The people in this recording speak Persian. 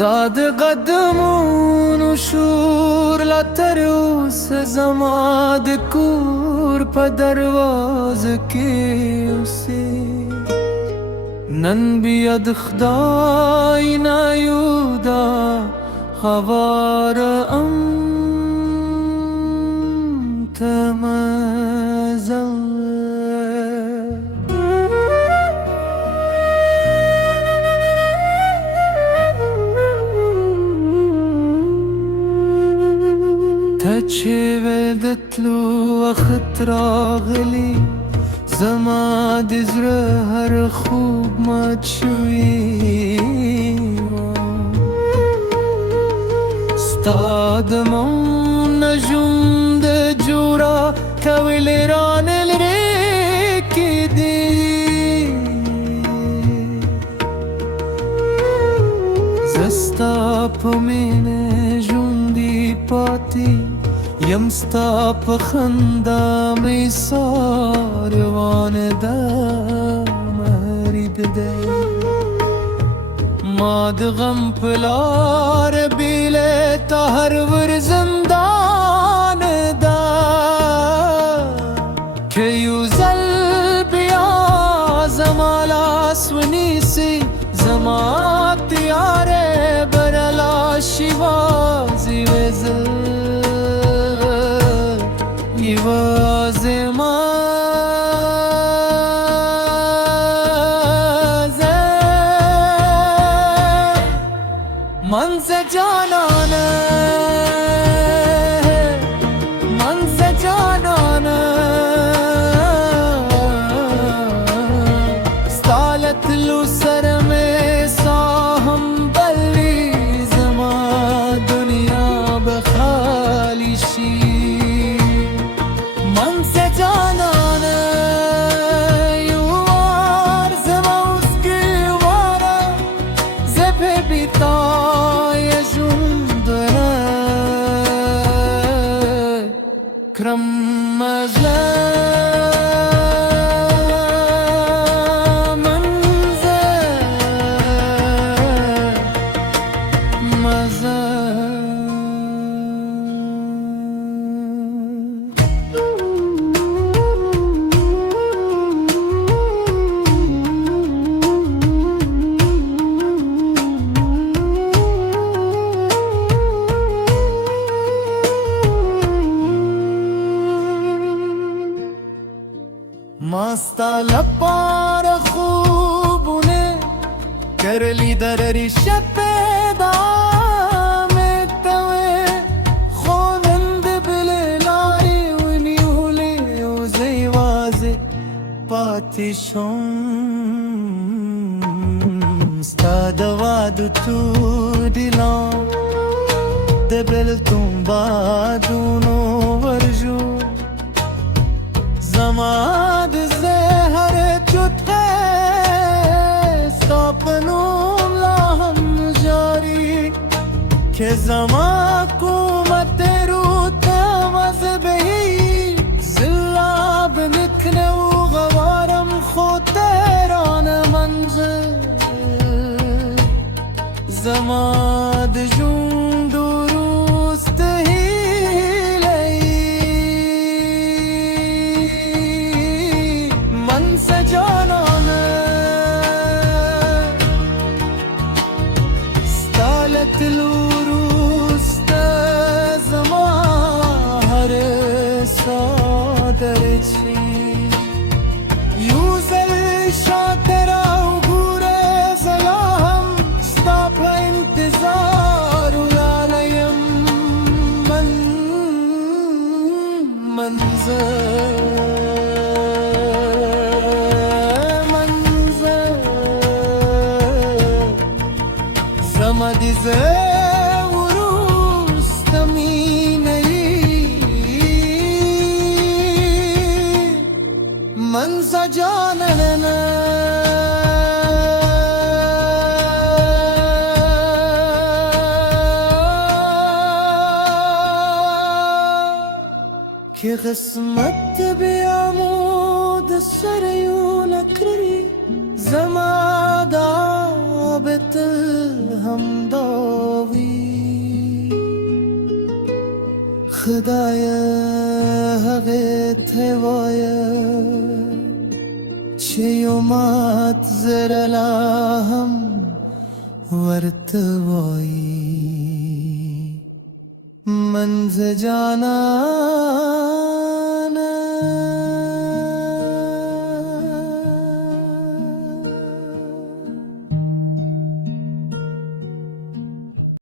ستاد قدمون و شور لاتروس زماد کور پا درواز کیوسی نن بیاد خدای نایودا خوار تمازل تچه ودتلو وقت راغلی زما دزره هر خوب مات شوی ستاد من نجوم ده جورا کویل ران الریکی دی زستا پمینه جوندی پاتی یمستا پخندا می ساروان دا مرید ده ماد غم پلار بیله تا هر ور زندان دا که یوزل بیا زمالا سونیسی زما تیاره برلا شیوازی وزل من سے جانانا من سے جانانا ستالت لو سر میں ساہم بلی زما دنیا بخالی شی من سے جانانا یوار زما اس کی وارا زبه بیتا کرم مزلا ماستا لپار خوبونه کرلی درری شپیدا میتوه خونند بللاری و نیولی و زیوازه پاتیشون ستا دوادو تو دیلان دبلتون بادونو ورجو زماد زهر چطقه ستاپنوم لاهم جاری که زما کومت رو تماز بهی زلاب نکنه و غوارم خود تهران منزل زماد جون درست تلوروست زما هر صادرچی یوزل شاترا و گوره زلاهم ستا پا انتظار و لالیم منزل زما دیزه من سجاننا که قسمت بیامود سریون اکری زما دابت هم دار خدایا حقت هوایا چه یومات زرلاهم ورتوایی من ز جانا